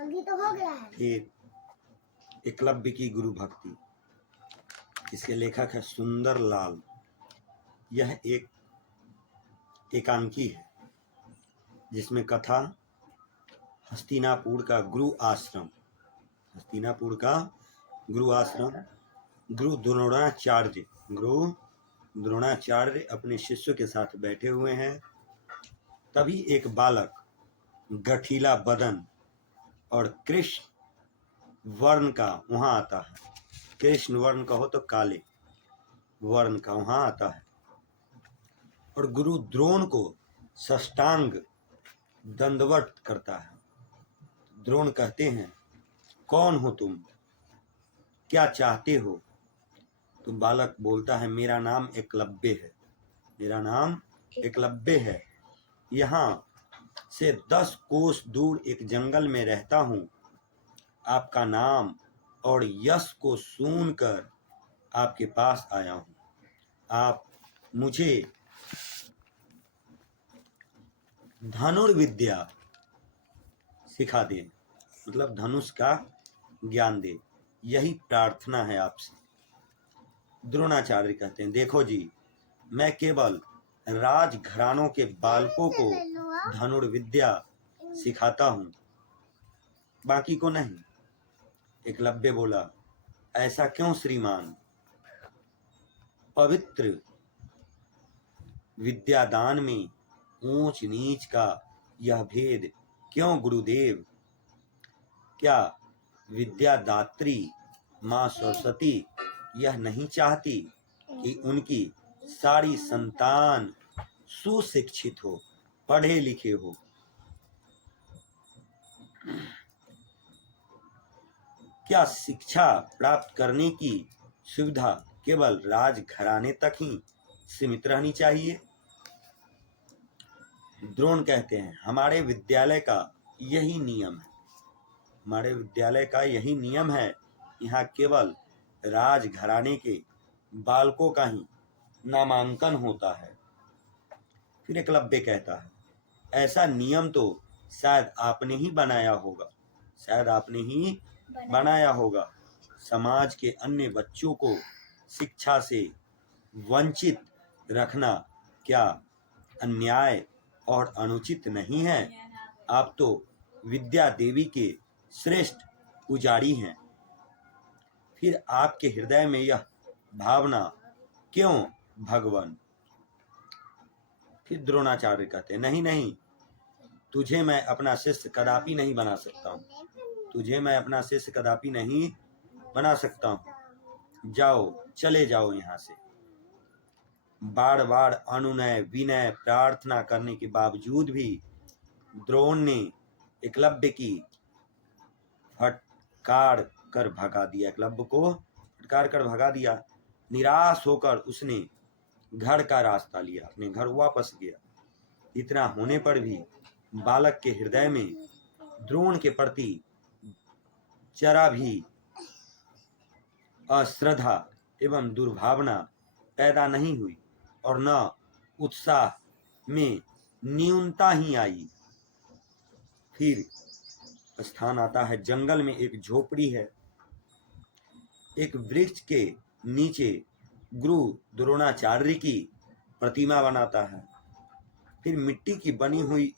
तो हो गया है। फिर एकलव्य की गुरु भक्ति। इसके लेखक है सुंदर लाल। यह एक एकांकी है जिसमें कथा हस्तिनापुर का गुरु आश्रम, हस्तिनापुर का गुरु आश्रम, गुरु द्रोणाचार्य अपने शिष्यों के साथ बैठे हुए हैं। तभी एक बालक गठीला बदन और कृष्ण वर्ण का वहां आता है। कृष्ण वर्ण का हो तो काले वर्ण का वहां आता है और गुरु द्रोण को साष्टांग दंडवत करता है। द्रोण कहते हैं, कौन हो तुम, क्या चाहते हो? तो बालक बोलता है, मेरा नाम एकलव्य है, मेरा नाम एकलव्य है। यहाँ से 10 कोस दूर एक जंगल में रहता हूँ। आपका नाम और यश को सुनकर आपके पास आया हूँ। आप मुझे धनुर्विद्या सिखा दे, मतलब धनुष का ज्ञान दे, यही प्रार्थना है आपसे। द्रोणाचार्य कहते हैं, देखो जी, मैं केवल राजघरानों के बालकों को धनुर्विद्या सिखाता हूँ, बाकी को नहीं। एकलव्य बोला, ऐसा क्यों श्रीमान? पवित्र विद्यादान में ऊंच नीच का यह भेद क्यों गुरुदेव? क्या विद्यादात्री माँ सरस्वती यह नहीं चाहती कि उनकी सारी संतान सुशिक्षित हो, पढ़े लिखे हो? क्या शिक्षा प्राप्त करने की सुविधा केवल राजघराने तक ही सीमित रहनी चाहिए? द्रोण कहते हैं, हमारे विद्यालय का यही नियम है, हमारे विद्यालय का यही नियम है। यहाँ केवल राजघराने के बालकों का ही नामांकन होता है। फिर एकलव्य कहता है, ऐसा नियम तो शायद आपने ही बनाया होगा, शायद आपने ही बनाया होगा। समाज के अन्य बच्चों को शिक्षा से वंचित रखना क्या अन्याय और अनुचित नहीं है? आप तो विद्या देवी के श्रेष्ठ पुजारी हैं, फिर आपके हृदय में यह भावना क्यों भगवान? फिर द्रोणाचार्य कहते हैं, नहीं नहीं, तुझे मैं अपना शिष्य कदापि नहीं बना सकता हूँ, तुझे मैं अपना शिष्य कदापि नहीं बना सकता हूँ। जाओ, चले जाओ यहाँ से। बार बार अनुनय विनय प्रार्थना करने के बावजूद भी द्रोण ने एकलव्य की फटकार कर भगा दिया, एकलव्य को फटकार कर भगा दिया। निराश होकर उसने घर का रास्ता लिया, अपने घर वापस गया। इतना होने पर भी बालक के हृदय में द्रोण के प्रति जरा भी अश्रद्धा एवं दुर्भावना पैदा नहीं हुई और न उत्साह में न्यूनता ही आई। फिर स्थान आता है, जंगल में एक झोपड़ी है। एक वृक्ष के नीचे गुरु द्रोणाचार्य की प्रतिमा बनाता है। फिर मिट्टी की बनी हुई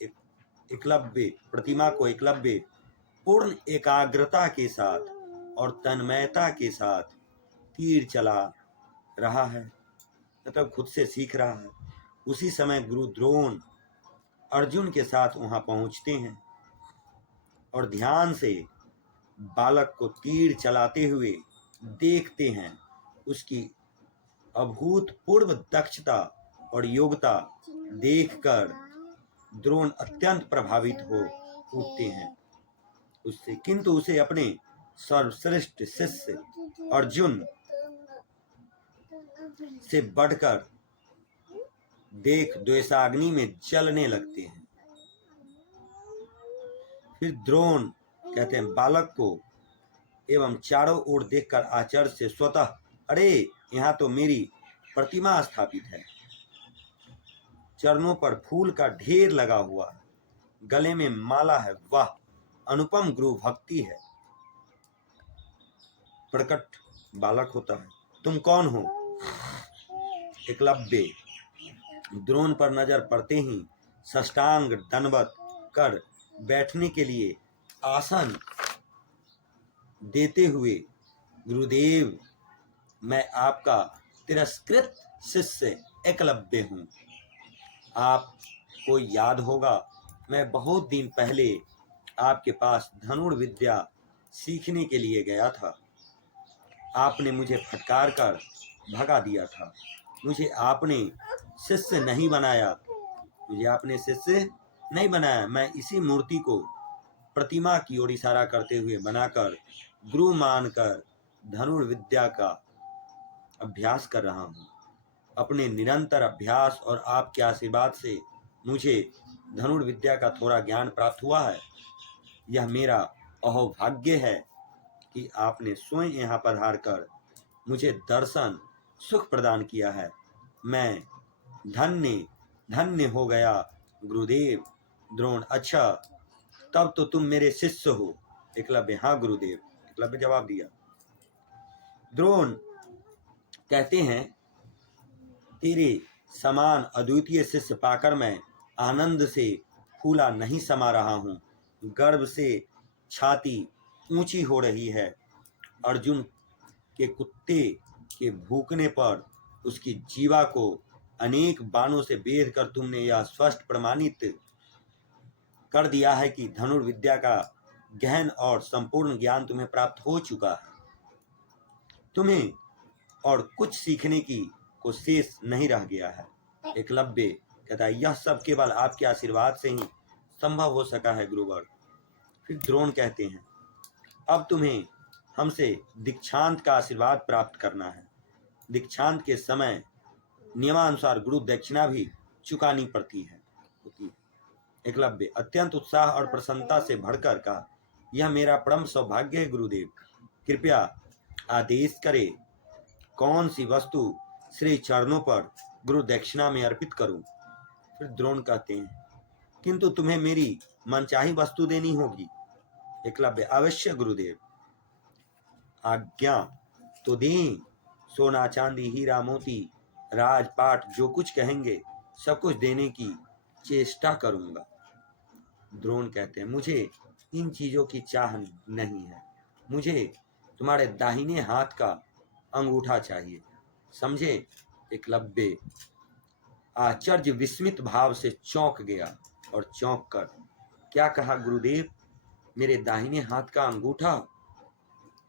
एकलव्य प्रतिमा को एकलव्य पूर्ण एकाग्रता के साथ और तन्मयता के साथ तीर चला रहा है, मतलब खुद से सीख रहा है। उसी समय गुरु द्रोण अर्जुन के साथ वहां पहुंचते हैं और ध्यान से बालक को तीर चलाते हुए देखते हैं। उसकी अभूतपूर्व दक्षता और योग्यता देखकर द्रोण अत्यंत प्रभावित हो उठते हैं उससे, किंतु उसे अपने सर्वश्रेष्ठ शिष्य अर्जुन से बढ़कर देख द्वेषाग्नि में जलने लगते हैं। फिर द्रोण कहते हैं, बालक को एवं चारों ओर देखकर आचार्य से स्वतः, अरे यहाँ तो मेरी प्रतिमा स्थापित है, चरणों पर फूल का ढेर लगा हुआ है, गले में माला है, वाह अनुपम गुरु भक्ति है। प्रकट बालक होता है। तुम कौन हो? एकलव्य द्रोण पर नजर पड़ते ही साष्टांग दंडवत कर बैठने के लिए आसन देते हुए, गुरुदेव मैं आपका तिरस्कृत शिष्य एकलव्य हूँ। आपको याद होगा मैं बहुत दिन पहले आपके पास धनुर्विद्या सीखने के लिए गया था। आपने मुझे फटकार कर भगा दिया था। मुझे आपने शिष्य नहीं बनाया। मैं इसी मूर्ति को प्रतिमा की ओर इशारा करते हुए बनाकर गुरु मानकर धनुर्विद्या का अभ्यास कर रहा हूँ। अपने निरंतर अभ्यास और आपके आशीर्वाद से मुझे धनुर्विद्या का थोड़ा ज्ञान प्राप्त हुआ है। यह मेरा अहोभाग्य है कि आपने स्वयं यहाँ पधार कर मुझे दर्शन सुख प्रदान किया है। मैं धन्य धन्य हो गया गुरुदेव। द्रोण अच्छा तब तो तुम मेरे शिष्य हो। एकलव्य हाँ गुरुदेव। एकलव्य जवाब दिया। द्रोण कहते हैं तेरे समान अद्वितीय शिष्य पाकर मैं आनंद से फूला नहीं समा रहा हूँ। गर्व से छाती ऊंची हो रही है। अर्जुन के कुत्ते के भूखने पर उसकी जीवा को अनेक बाणों से बेध कर तुमने यह स्पष्ट प्रमाणित कर दिया है कि धनुर्विद्या का गहन और संपूर्ण ज्ञान तुम्हें प्राप्त हो चुका है। तुम्हें और कुछ सीखने की को शेष नहीं रह गया है। एकलव्य कहता है यह सब केवल आपके आशीर्वाद से ही संभव हो सका है गुरुवर। फिर द्रोण कहते हैं अब तुम्हें हमसे दीक्षांत का आशीर्वाद प्राप्त करना है। दीक्षांत के समय नियमानुसार गुरु दक्षिणा भी चुकानी पड़ती है। एकलव्य अत्यंत उत्साह और प्रसन्नता से भरकर कहा यह मेरा परम सौभाग्य है गुरुदेव। कृपया आदेश करे कौन सी वस्तु श्री चरणों पर गुरु दक्षिणा में अर्पित करूं। फिर द्रोण कहते हैं किंतु तुम्हें मेरी मनचाही वस्तु देनी होगी। एकलव्य अवश्य गुरुदेव। आज्ञा तो दें। सोना चांदी हीरा मोती राजपाट जो कुछ कहेंगे सब कुछ देने की चेष्टा करूंगा। द्रोण कहते हैं मुझे इन चीजों की चाह नहीं है। मुझे तुम्हारे दाहिने हाथ का अंगूठा चाहिए। समझे? एकलव्य आश्चर्य विस्मित भाव से चौंक गया और चौंक कर क्या कहा गुरुदेव? मेरे दाहिने हाथ का अंगूठा?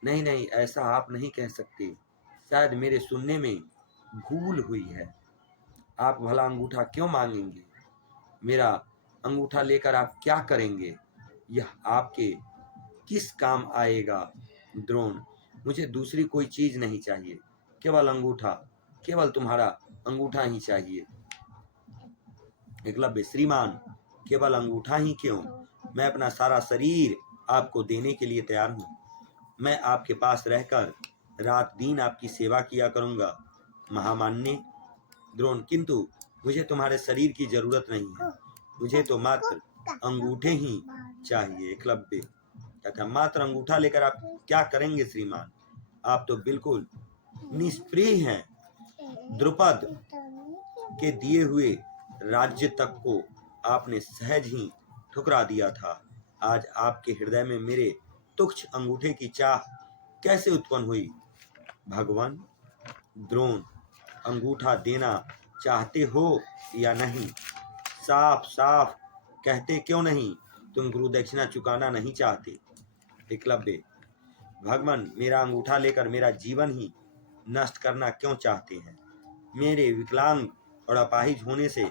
नहीं नहीं ऐसा आप नहीं कह सकते। शायद मेरे सुनने में भूल हुई है। आप भला अंगूठा क्यों मांगेंगे? मेरा अंगूठा लेकर आप क्या करेंगे? यह आपके किस काम आएगा? द्रोण मुझे दूसरी कोई चीज नहीं चाहिए। केवल अंगूठा, केवल तुम्हारा अंगूठा ही चाहिए। एकलव्य श्रीमान केवल अंगूठा ही क्यों, मैं अपना सारा शरीर आपको देने के लिए तैयार हूँ। मैं आपके पास रहकर रात दिन आपकी सेवा किया करूँगा महामान्य। द्रोण किंतु मुझे तुम्हारे शरीर की जरूरत नहीं है। मुझे तो मात्र अंगूठे ही चाहिए। एकलव्य कहता मात्र अंगूठा लेकर आप क्या करेंगे श्रीमान? आप तो बिल्कुल निष्प्रिय हैं। द्रुपद के दिए हुए राज्य तक को आपने सहज ही ठुकरा दिया था। आज आपके हृदय में मेरे तुच्छ अंगूठे की चाह कैसे उत्पन्न हुई? भगवान द्रोण अंगूठा देना चाहते हो या नहीं? साफ साफ कहते क्यों नहीं तुम गुरु दक्षिणा चुकाना नहीं चाहते? एकलव्य भगवान मेरा अंगूठा लेकर मेरा जीवन ही नष्ट करना क्यों चाहते हैं? मेरे विकलांग और अपाहिज होने से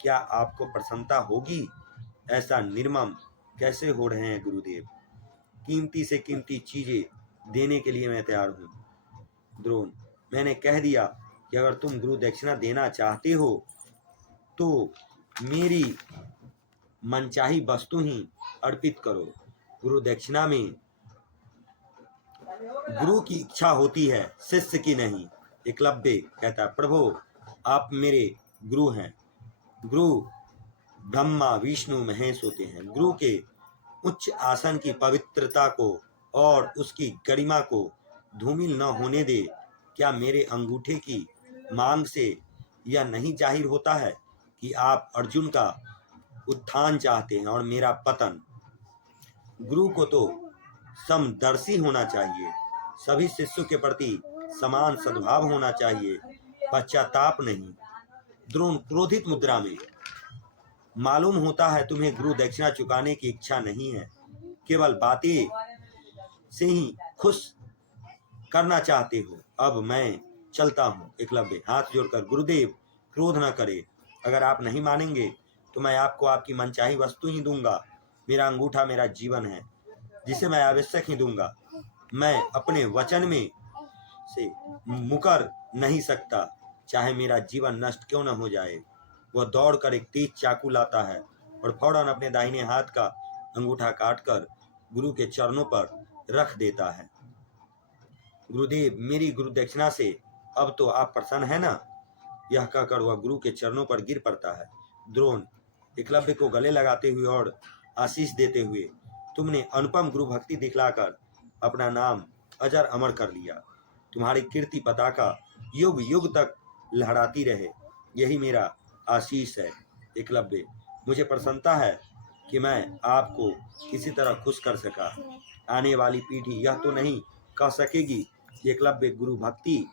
क्या आपको प्रसन्नता होगी? ऐसा निर्मम कैसे हो रहे हैं गुरुदेव? कीमती से कीमती चीजें देने के लिए मैं तैयार हूँ। द्रोण मैंने कह दिया कि अगर तुम गुरु दक्षिणा देना चाहते हो तो मेरी मनचाही वस्तु ही अर्पित करो। गुरु दक्षिणा में गुरु की इच्छा होती है, शिष्य की नहीं। एकलव्य कहता प्रभु आप मेरे गुरु हैं। गुरु ब्रह्मा विष्णु महेश होते हैं। गुरु के उच्च आसन की पवित्रता को और उसकी गरिमा को धूमिल न होने दे। क्या मेरे अंगूठे की मांग से यह नहीं जाहिर होता है कि आप अर्जुन का उत्थान चाहते हैं और मेरा पतन? गुरु को तो समदर्शी होना चाहिए, सभी शिष्यों के प्रति समान सद्भाव होना चाहिए, पश्चाताप नहीं। द्रोण क्रोधित मुद्रा में, मालूम होता है तुम्हें गुरु दक्षिणा चुकाने की इच्छा नहीं है, केवल बातें से ही खुश करना चाहते हो। अब मैं चलता हूँ। एकलव्य हाथ जोड़कर, गुरुदेव क्रोध न करे, अगर आप नहीं मानेंगे तो मैं आपको आपकी मनचाही वस्तु ही दूंगा। मेरा अंगूठा मेरा जीवन है, जिसे मैं आवश्यक ही दूंगा। मैं अपने वचन में से मुकर नहीं सकता, चाहे मेरा जीवन नष्ट क्यों न हो जाए। वह दौड़कर एक तेज चाकू लाता है और फौरन अपने दाहिने हाथ का अंगूठा काटकर गुरु के चरणों पर रख देता है। गुरुदेव, मेरी गुरु दक्षिणा से अब तो आप प्रसन्न है ना? यह कहकर वह गुरु के चरणों पर गिर पड़ता है। द्रोण एकलव्य को गले लगाते हुए और आशीष देते हुए, तुमने अनुपम गुरु भक्ति दिखलाकर अपना नाम अजर अमर कर लिया। तुम्हारी कीर्ति पताका युग युग तक लहराती रहे, यही मेरा आशीष है। एकलव्य, मुझे प्रसन्नता है कि मैं आपको किसी तरह खुश कर सका। आने वाली पीढ़ी यह तो नहीं कह सकेगी कि एकलव्य गुरु भक्ति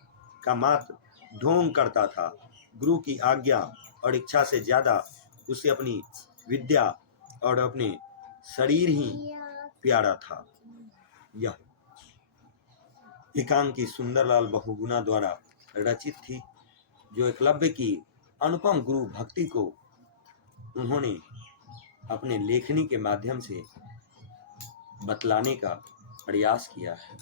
का मात्र ढोंग करता था। गुरु की आज्ञा और इच्छा से ज्यादा उसे अपनी विद्या और अपने शरीर ही प्यारा था। यह एकांकी सुंदरलाल बहुगुणा द्वारा रचित थी, जो एकलव्य की अनुपम गुरु भक्ति को उन्होंने अपने लेखनी के माध्यम से बतलाने का प्रयास किया है।